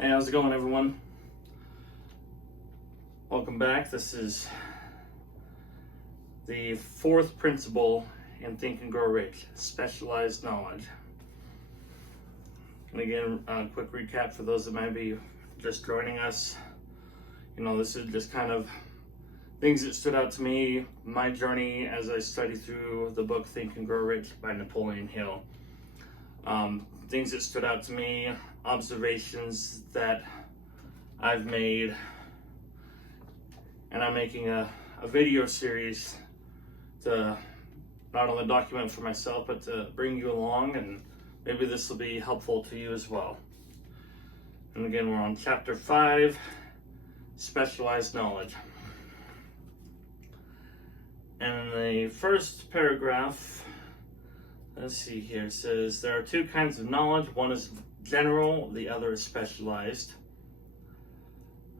Hey, how's it going, everyone? Welcome back. This is the fourth principle in Think and Grow Rich, specialized knowledge. And again, a quick recap for those that might be just joining us. This is just kind of things that stood out to me, my journey as I study through the book Think and Grow Rich by Napoleon Hill. Things that stood out to me, observations that I've made, and I'm making a video series to not only document for myself, but to bring you along, and maybe this will be helpful to you as well. And again, we're on chapter 5, specialized knowledge. And in the first paragraph, let's see here, it says, there are two kinds of knowledge. One is general, the other is specialized.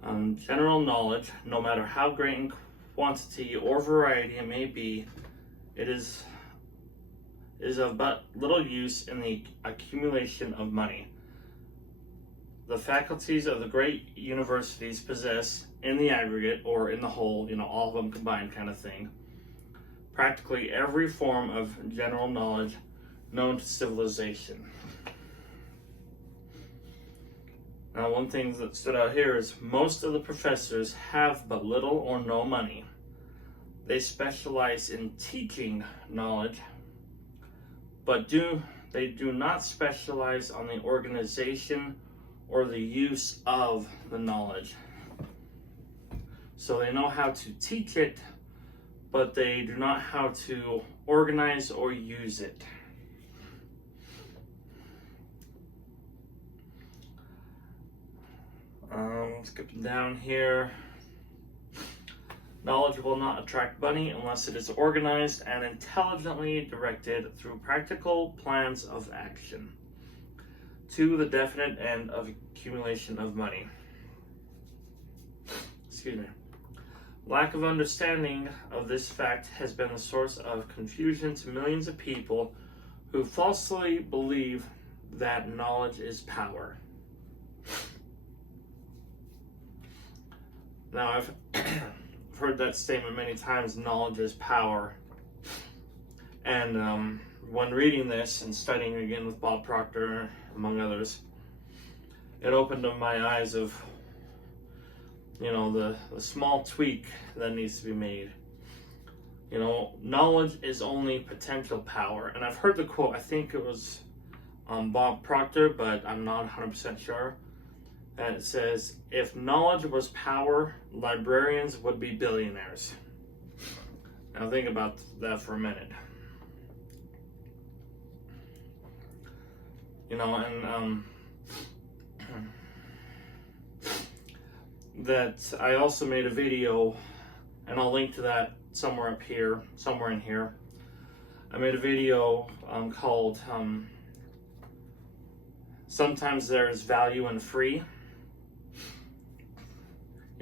General knowledge, no matter how great in quantity or variety it may be, it is of but little use in the accumulation of money. The faculties of the great universities possess, in the aggregate or in the whole, all of them combined kind of thing, practically every form of general knowledge known to civilization. Now, one thing that stood out here is most of the professors have but little or no money. They specialize in teaching knowledge, but they do not specialize on the organization or the use of the knowledge. So they know how to teach it, but they do not how to organize or use it. Skipping down here. Knowledge will not attract money unless it is organized and intelligently directed through practical plans of action to the definite end of accumulation of money. Excuse me. Lack of understanding of this fact has been the source of confusion to millions of people who falsely believe that knowledge is power. Now, I've heard that statement many times, knowledge is power. And when reading this and studying again with Bob Proctor, among others, it opened up my eyes of, the small tweak that needs to be made. Knowledge is only potential power. And I've heard the quote, I think it was Bob Proctor, but I'm not 100% sure. And it says, if knowledge was power, librarians would be billionaires. Now think about that for a minute. That I also made a video, and I'll link to that somewhere in here. I made a video called Sometimes There's Value in Free.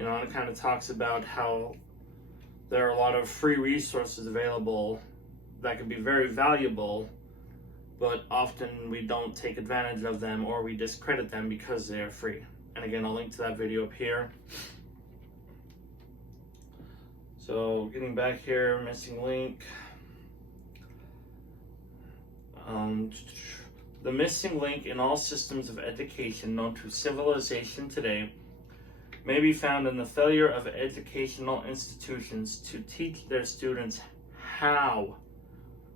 And it kind of talks about how there are a lot of free resources available that can be very valuable, but often we don't take advantage of them or we discredit them because they are free. And again, I'll link to that video up here. So getting back here, missing link. The missing link in all systems of education known to civilization today may be found in the failure of educational institutions to teach their students how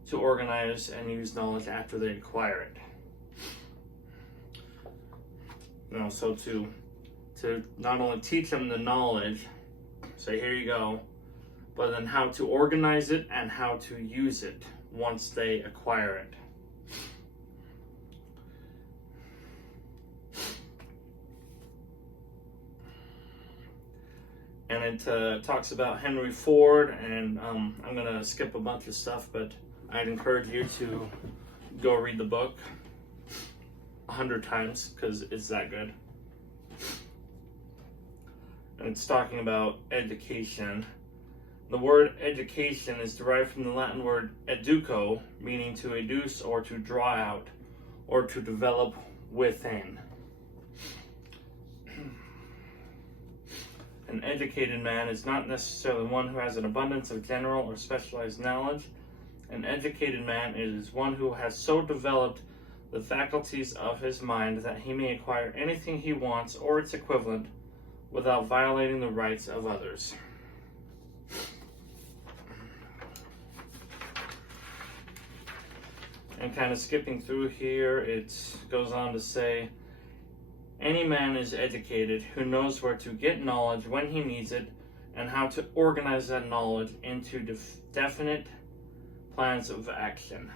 to organize and use knowledge after they acquire it. So to not only teach them the knowledge, say here you go, but then how to organize it and how to use it once they acquire it. And it talks about Henry Ford, and I'm going to skip a bunch of stuff, but I'd encourage you to go read the book 100 times because it's that good. And it's talking about education. The word education is derived from the Latin word educo, meaning to educe or to draw out or to develop within. An educated man is not necessarily one who has an abundance of general or specialized knowledge. An educated man is one who has so developed the faculties of his mind that he may acquire anything he wants or its equivalent without violating the rights of others. And kind of skipping through here, it goes on to say, any man is educated who knows where to get knowledge when he needs it and how to organize that knowledge into definite plans of action.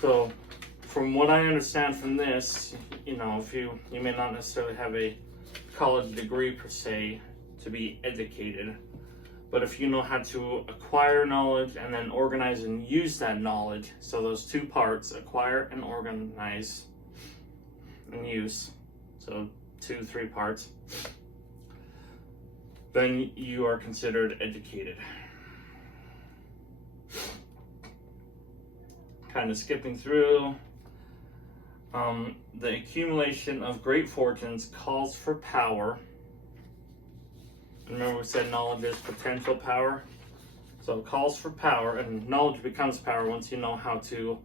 So, from what I understand from this, if you may not necessarily have a college degree per se to be educated, but if you know how to acquire knowledge and then organize and use that knowledge, so those two parts, acquire and organize and use, so 2-3 parts, then you are considered educated. Kind of skipping through, the accumulation of great fortunes calls for power. Remember we said knowledge is potential power? So it calls for power, and knowledge becomes power once you know how to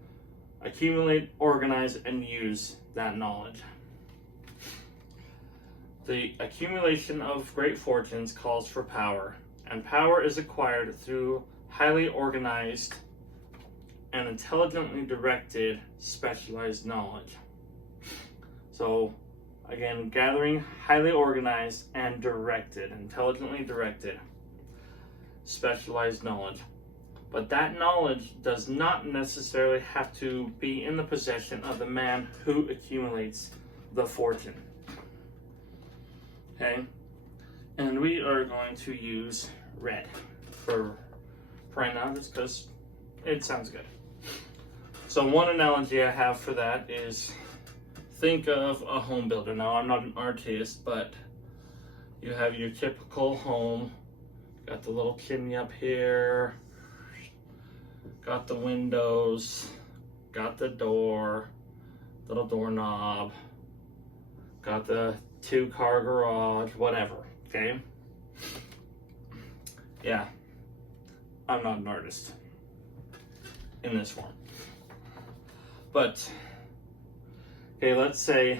accumulate, organize, and use that knowledge. The accumulation of great fortunes calls for power, and power is acquired through highly organized and intelligently directed specialized knowledge. So again, gathering highly organized and directed, intelligently directed, specialized knowledge. But that knowledge does not necessarily have to be in the possession of the man who accumulates the fortune. Okay? And we are going to use red for right now just because it sounds good. So one analogy I have for that is, think of a home builder. Now, I'm not an artist, but you have your typical home. Got the little chimney up here, got the windows, got the door, little doorknob, got the 2-car garage, whatever, okay? Yeah, I'm not an artist in this form. But, okay, let's say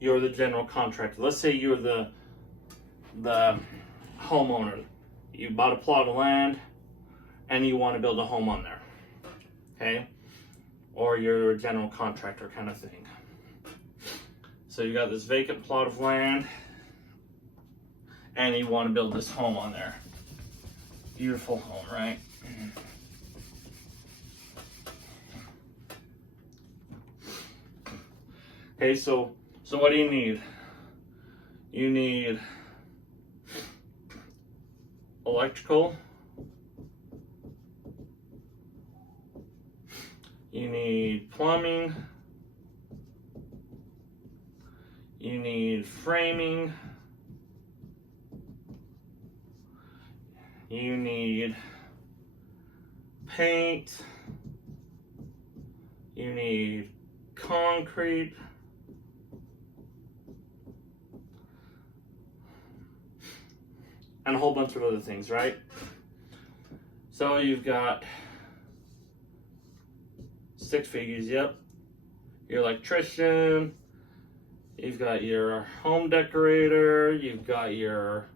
you're the general contractor. Let's say you're the homeowner. You bought a plot of land and you want to build a home on there, okay? Or you're a general contractor kind of thing. So you got this vacant plot of land and you want to build this home on there. Beautiful home, right? Okay, so what do you need? You need electrical, you need plumbing, you need framing, you need paint, you need concrete, and a whole bunch of other things, right? So you've got 6 figures, yep. Your electrician, you've got your home decorator, you've got your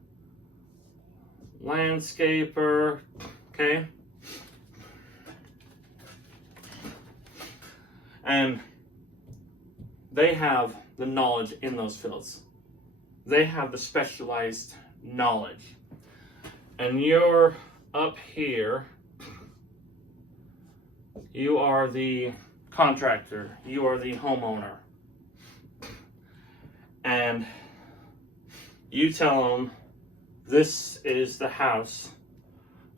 landscaper, okay? And they have the knowledge in those fields. They have the specialized knowledge. And you're up here, you are the contractor, you are the homeowner. And you tell them, this is the house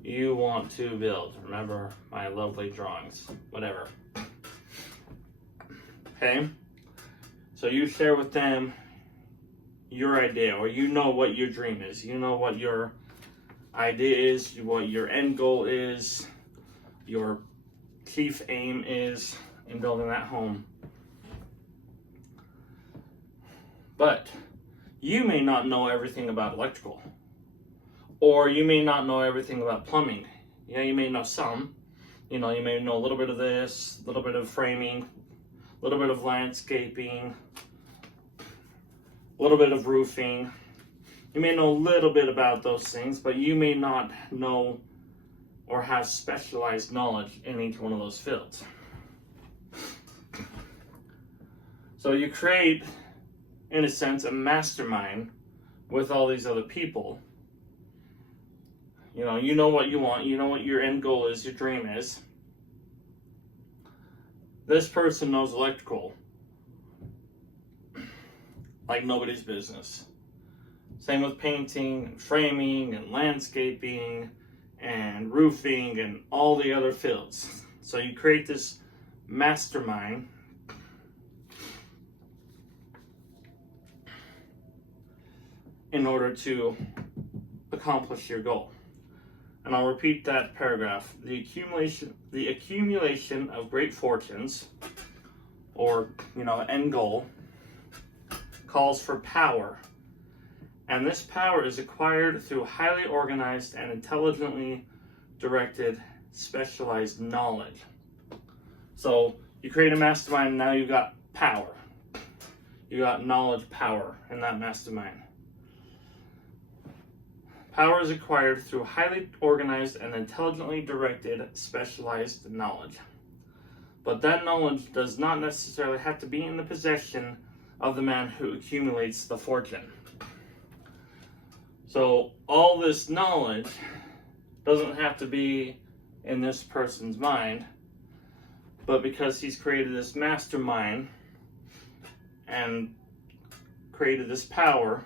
you want to build. Remember my lovely drawings, whatever. Okay? So you share with them your idea, or you know what your dream is. You know what your idea is, what your end goal is, your chief aim is in building that home. But you may not know everything about electrical, or you may not know everything about plumbing. Yeah, you may know some. You may know a little bit of this, a little bit of framing, a little bit of landscaping, a little bit of roofing. You may know a little bit about those things, but you may not know or have specialized knowledge in each one of those fields. So you create, in a sense, a mastermind with all these other people. You know what you want, you know what your end goal is, your dream is. This person knows electrical like nobody's business. Same with painting and framing and landscaping and roofing and all the other fields. So you create this mastermind in order to accomplish your goal. And I'll repeat that paragraph. The accumulation of great fortunes, or end goal, calls for power. And this power is acquired through highly organized and intelligently directed specialized knowledge. So you create a mastermind, and now you've got power. You got knowledge power in that mastermind. Power is acquired through highly organized and intelligently directed specialized knowledge. But that knowledge does not necessarily have to be in the possession of the man who accumulates the fortune. So all this knowledge doesn't have to be in this person's mind, but because he's created this mastermind and created this power,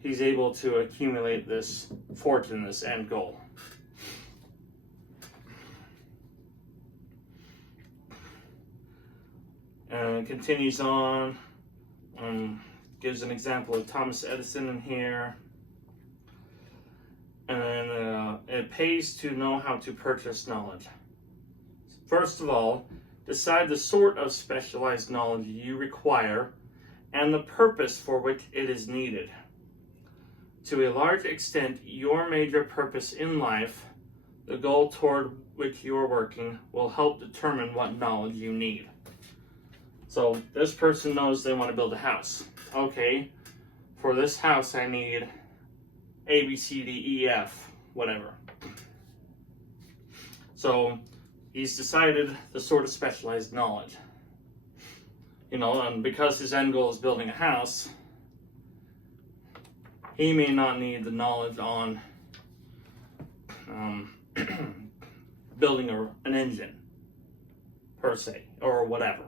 he's able to accumulate this fortune, this end goal. And it continues on, gives an example of Thomas Edison in here. And then it pays to know how to purchase knowledge. First of all, decide the sort of specialized knowledge you require and the purpose for which it is needed. To a large extent, your major purpose in life, the goal toward which you are working, will help determine what knowledge you need. So this person knows they want to build a house. Okay, for this house I need A, B, C, D, E, F, whatever. So he's decided the sort of specialized knowledge. And because his end goal is building a house, he may not need the knowledge on building an engine, per se, or whatever.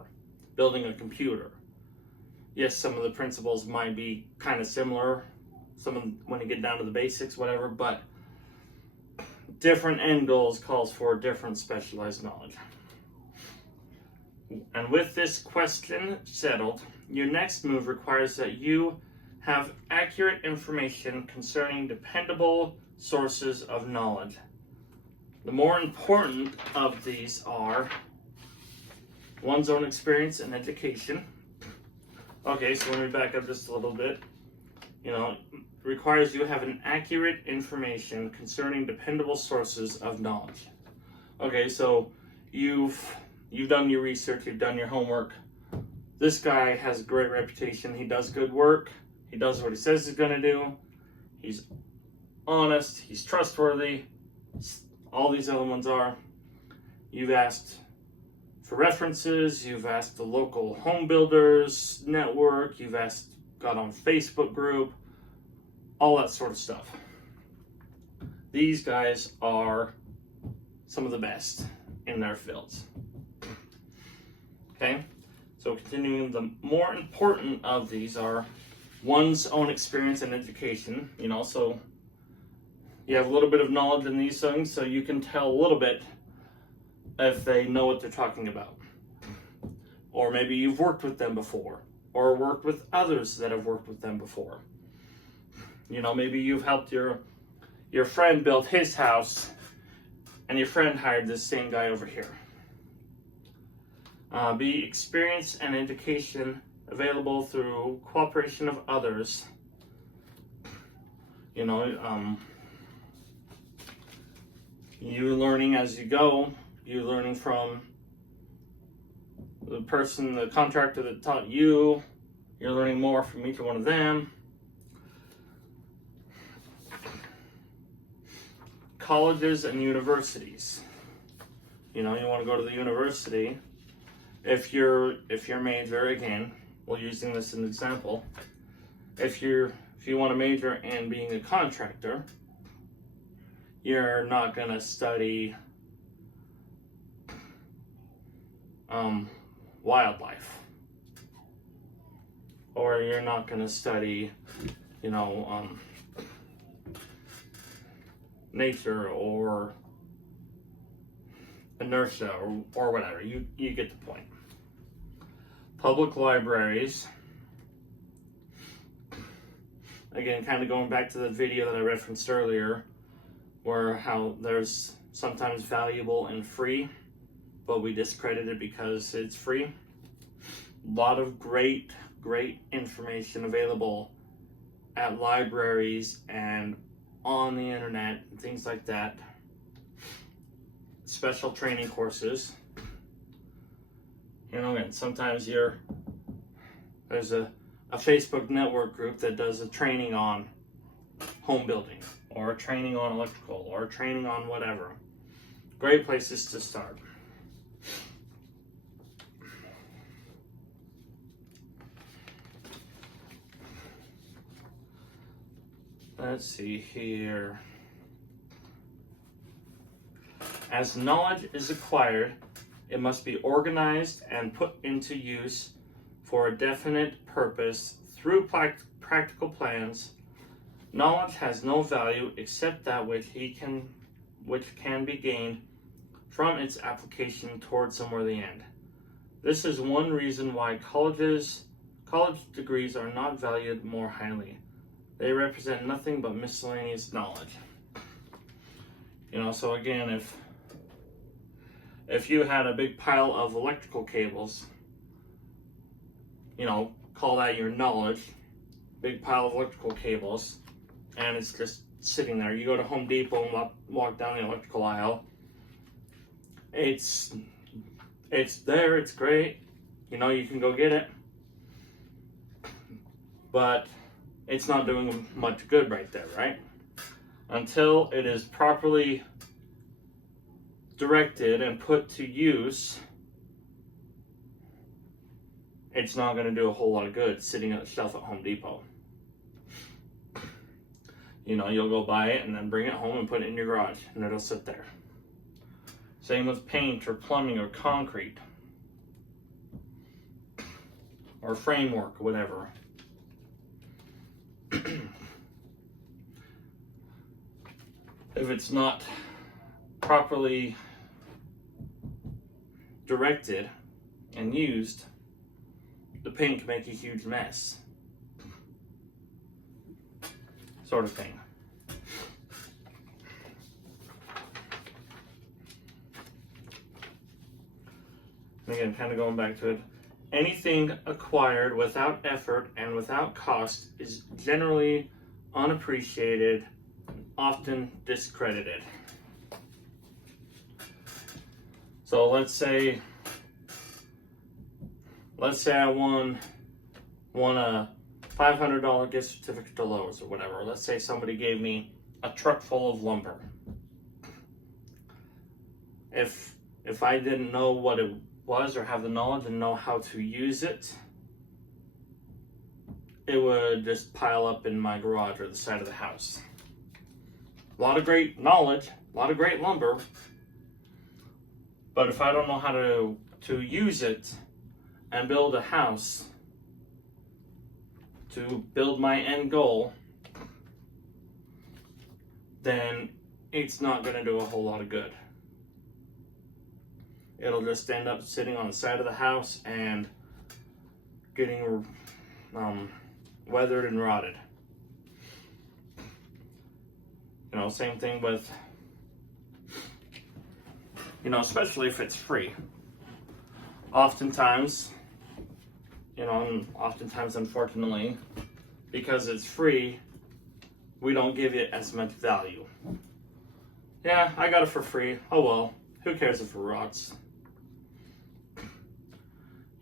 Building a computer. Yes, some of the principles might be kind of similar, when you get down to the basics, whatever, but different end goals calls for different specialized knowledge. And with this question settled, your next move requires that you have accurate information concerning dependable sources of knowledge. The more important of these are one's own experience and education. Okay, so let me back up just a little bit. Requires you have an accurate information concerning dependable sources of knowledge. Okay, so you've done your research, you've done your homework. This guy has a great reputation. He does good work. He does what he says he's going to do. He's honest. He's trustworthy. All these other ones are. You've asked for references. You've asked the local home builders network. You've got on Facebook group. All that sort of stuff. These guys are some of the best in their fields. Okay? So continuing, the more important of these are one's own experience and education. So you have a little bit of knowledge in these things, so you can tell a little bit if they know what they're talking about. Or maybe you've worked with them before, or worked with others that have worked with them before. Maybe you've helped your friend build his house, and your friend hired this same guy over here. Be experience and education available through cooperation of others. You learning as you go. You learning from the contractor that taught you. You're learning more from each one of them. Colleges and universities. You want to go to the university. If your major, again, we're using this as an example. If you want to major in being a contractor, you're not going to study wildlife, or you're not going to study, nature or inertia or whatever. You get the point. Public libraries. Again, kind of going back to the video that I referenced earlier, where how there's sometimes valuable and free, but we discredit it because it's free. A lot of great information available at libraries and on the internet and things like that. Special training courses. And sometimes there's a Facebook network group that does a training on home building, or a training on electrical, or a training on whatever. Great places to start. Let's see here. As knowledge is acquired, it must be organized and put into use for a definite purpose through practical plans. Knowledge has no value except that which can be gained from its application towards some worthy end. This is one reason why college degrees are not valued more highly. They represent nothing but miscellaneous knowledge. So again, if you had a big pile of electrical cables, call that your knowledge, big pile of electrical cables, and it's just sitting there. You go to Home Depot and walk down the electrical aisle. It's there, it's great. You can go get it. But it's not doing much good right there, right? Until it is properly directed and put to use, it's not going to do a whole lot of good sitting on the shelf at Home Depot. You'll go buy it and then bring it home and put it in your garage, and it'll sit there. Same with paint or plumbing or concrete or framework, whatever. If it's not properly directed and used, the paint can make a huge mess. Sort of thing. And again, kind of going back to it, anything acquired without effort and without cost is generally unappreciated, often discredited. So let's say I won a $500 gift certificate to Lowe's or whatever. Let's say somebody gave me a truck full of lumber. If I didn't know what it was or have the knowledge and know how to use it, it would just pile up in my garage or the side of the house. A lot of great knowledge, a lot of great lumber, but if I don't know how to use it and build a house to build my end goal, then it's not going to do a whole lot of good. It'll just end up sitting on the side of the house and getting weathered and rotted. Same thing with, especially if it's free. Oftentimes, And oftentimes, unfortunately, because it's free, we don't give it as much value. Yeah, I got it for free. Oh well, who cares if it rots?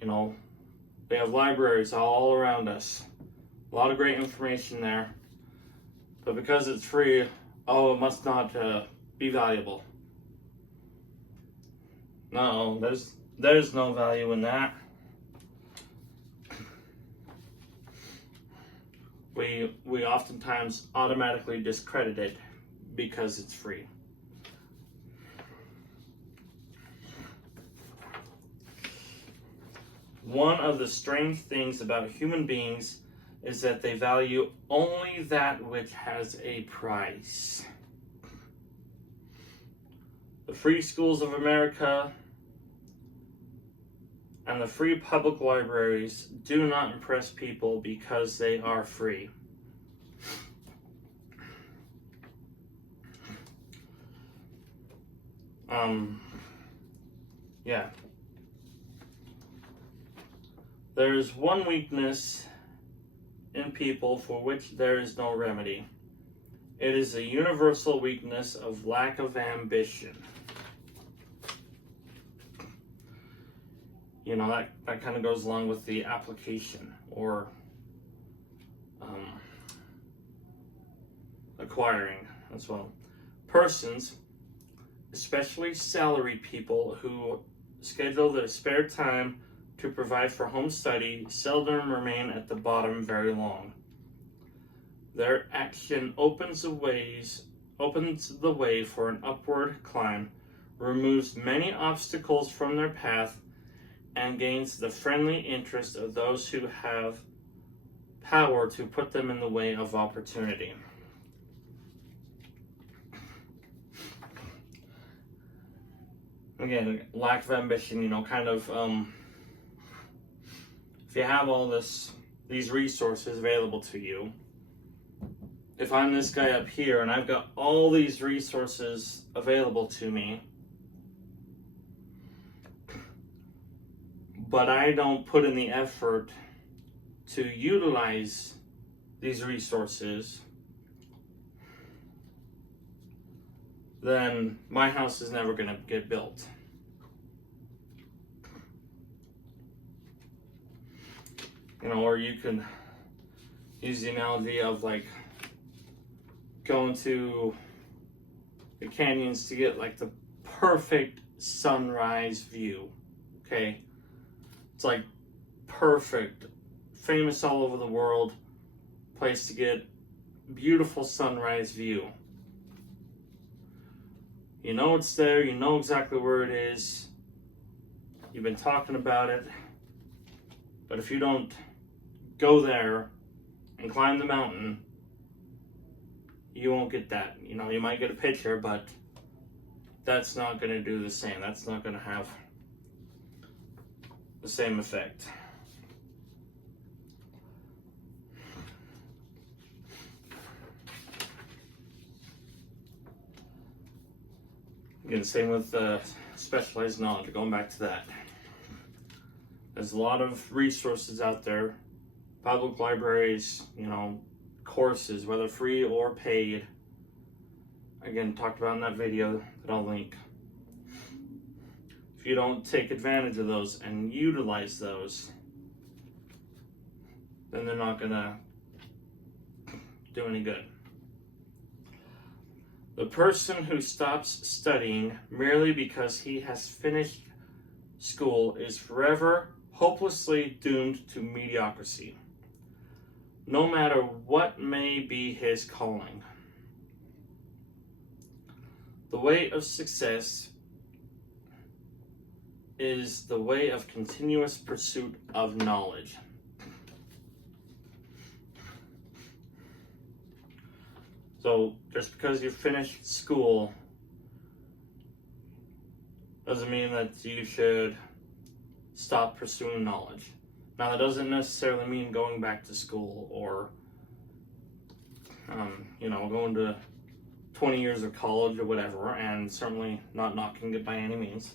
We have libraries all around us. A lot of great information there. But because it's free, oh, it must not be valuable. No, there's no value in that. We oftentimes automatically discredit it because it's free. One of the strange things about human beings is that they value only that which has a price. The free schools of America and the free public libraries do not impress people because they are free. Yeah. There is one weakness in people for which there is no remedy. It is a universal weakness of lack of ambition. That kind of goes along with the application or acquiring as well. Persons, especially salaried people who schedule their spare time to provide for home study, seldom remain at the bottom very long. Their action opens the way for an upward climb, removes many obstacles from their path, and gains the friendly interest of those who have power to put them in the way of opportunity. Again, lack of ambition, if you have all these resources available to you, if I'm this guy up here and I've got all these resources available to me, but I don't put in the effort to utilize these resources, then my house is never going to get built. Or you can use the analogy of going to the canyons to get the perfect sunrise view. Okay? It's perfect, famous all over the world, place to get beautiful sunrise view. It's there, you know exactly where it is. You've been talking about it. But if you don't go there and climb the mountain, you won't get that. You might get a picture, but that's not going to do the same. That's not going to have the same effect. Again, same with specialized knowledge, going back to that. There's a lot of resources out there, public libraries, courses, whether free or paid. Again, talked about in that video that I'll link. If you don't take advantage of those and utilize those, then they're not gonna do any good. The person who stops studying merely because he has finished school is forever hopelessly doomed to mediocrity, no matter what may be his calling. The way of success is the way of continuous pursuit of knowledge. So just because you finished school doesn't mean that you should stop pursuing knowledge. Now that doesn't necessarily mean going back to school or going to 20 years of college or whatever, and certainly not knocking it by any means.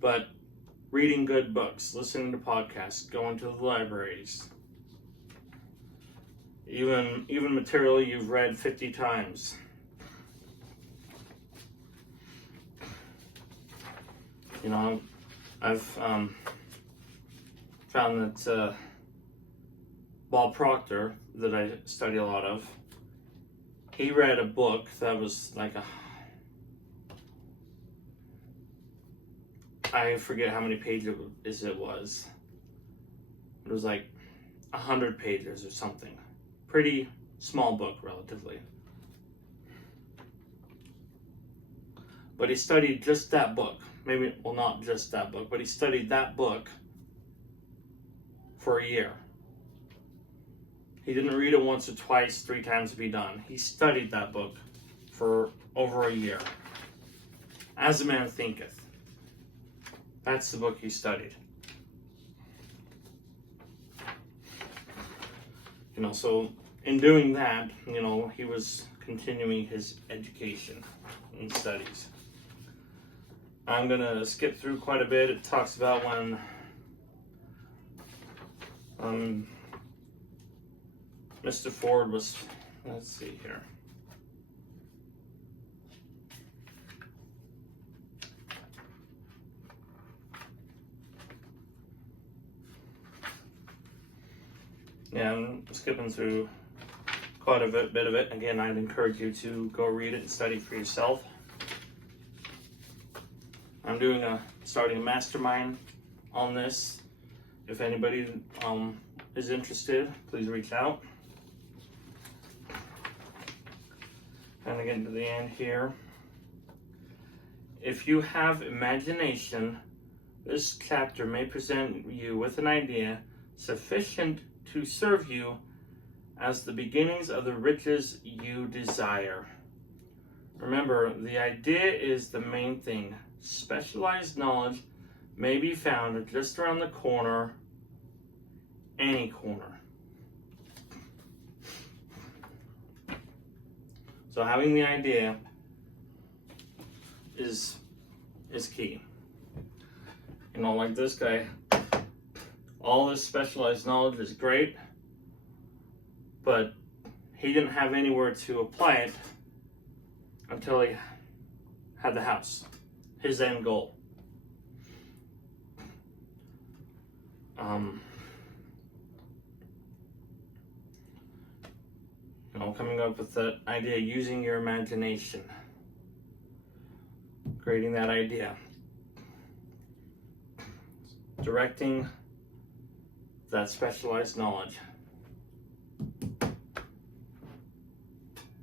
But reading good books, listening to podcasts, going to the libraries, even material you've read 50 times. You know, I've found that Bob Proctor, that I study a lot of, he read a book that was like I forget how many pages it was. It was like 100 pages or something. Pretty small book, relatively. But he studied just that book. Maybe, well, not just that book, but he studied that book for a year. He didn't read it once or twice, 3 times to be done. He studied that book for over a year. As a Man Thinketh. That's the book he studied. You know, so in doing that, you know, he was continuing his education and studies. I'm going to skip through quite a bit. It talks about when Mr. Ford was, let's see here. Yeah, I'm skipping through quite a bit of it. Again, I'd encourage you to go read it and study for yourself. I'm starting a mastermind on this. If anybody is interested, please reach out. Kind of getting to the end here. If you have imagination, this chapter may present you with an idea sufficient to serve you as the beginnings of the riches you desire. Remember, the idea is the main thing. Specialized knowledge may be found just around the corner, any corner. So having the idea is key. You know, like this guy, all this specialized knowledge is great, but he didn't have anywhere to apply it until he had the house, his end goal. You know, coming up with that idea, using your imagination, creating that idea, directing that specialized knowledge.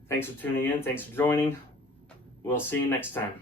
Thanks for tuning in. Thanks for joining. We'll see you next time.